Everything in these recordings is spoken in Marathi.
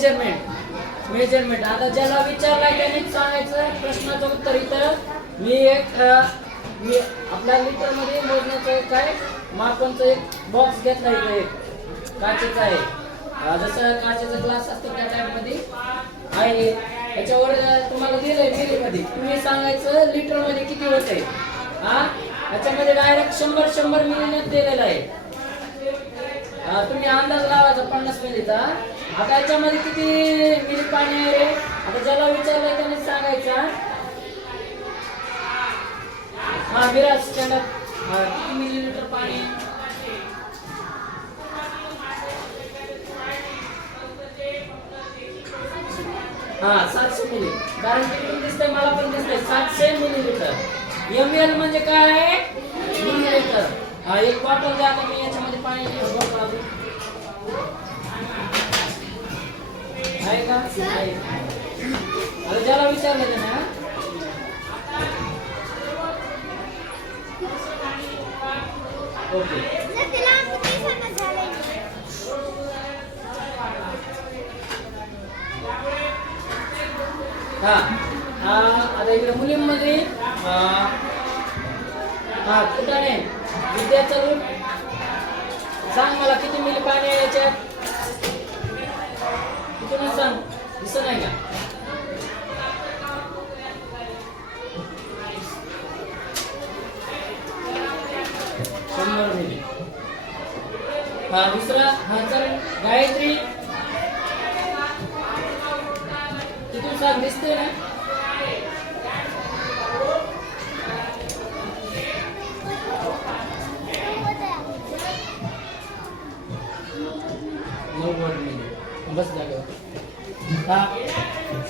मेजरमेंट. आता ज्याला विचारलाय त्याने सांगायचं प्रश्नाचं उत्तर. इथं मी आपल्या लिटर मध्ये मोजण्याचं काय मापनचं एक बॉक्स घेतला इथं एक काचेचा आहे. जसं काचेचा ग्लास असतो त्या टाइप मध्ये आहे. त्याच्यावर तुम्हाला दिलंय मिलीमध्ये. तुम्ही सांगायचं लिटर मध्ये किती होतंय. याच्यामध्ये डायरेक्ट 100 मिलीने दिलेलं आहे. तुम्ही अंदाज लावायचा 50 मिलीचा. आता याच्यामध्ये किती मिली पाणी आहे रे. आता ज्याला विचारलंय त्याने सांगायचा. Viraj stand up. किती मिलीलीटर पाणी. हा 700 मिली. कारण किती दिसतंय मला पण दिसतंय 700 मिलीलीटर. ml म्हणजे काय आहे मिलीलीटर. एक बॉटल द्या. आता मी याच्यामध्ये पाणी आहे का आहे. आता ज्याला विचारलं ना ओके. आता इकडे मुलींमध्ये कुठं आहे विद्याचा रूप. सांग मला किती मिली पाणी आहे याच्यात. किती सांग. दिसत नाही का. मिली. दुसरा चल गायत्री. किती सांग दिसते ना. बस जागेवर.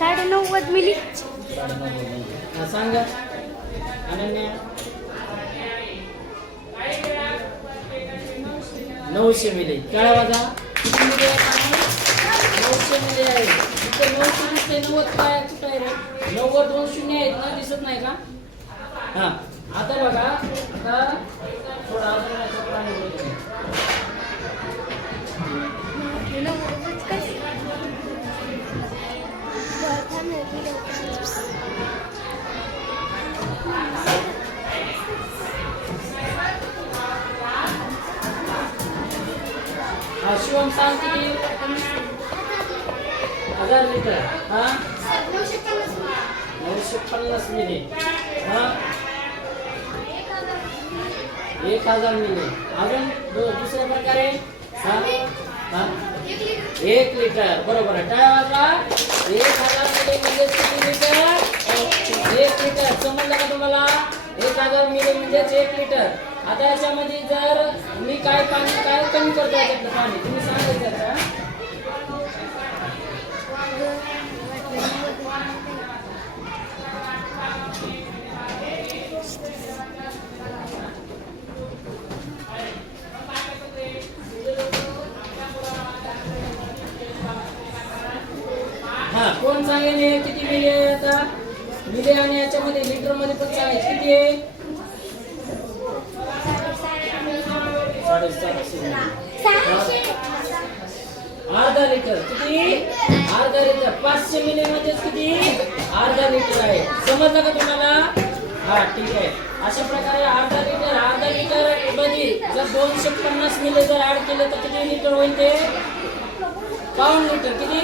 90 मिली. सांग अनन्या. 900 मिली. काय वाजा किती मिली आहे. 900 मिली आहे. 900 दिसते. 90 काय कुठं आहे रे. 90 2 शून्य आहेत ना. दिसत नाही का. आता बघा. आता थोडा पाणी शिवम सांग किती. 1000 लिटर. 950 मिली. 1000 मिली. अजून दुसऱ्या प्रकारे 1 लिटर. बरोबर आहे. काय वाजला. 1000 मिली म्हणजे किती लिटर. 1 लिटर. समजलं का तुम्हाला. 1000 मिली म्हणजेच 1 लिटर. आता याच्यामध्ये जर मी काय पाणी काय कमी करतो याच्यातलं पाणी तुम्ही सांगायचं का. कोण सांगेल किती मिली आहे. आता मिली आणि याच्यामध्ये लिटर मध्ये पण सांगायचं किती आहे. 750. अर्धा लिटर किती. अर्धा लिटर. 500 मिली मध्ये किती. अर्धा लिटर आहे. समजलं का तुम्हाला. ठीक आहे. अशा प्रकारे अर्धा लिटर मध्ये जर 250 मिली जर ऍड केलं तर किती लिटर होईल ते. पाऊण लिटर. किती.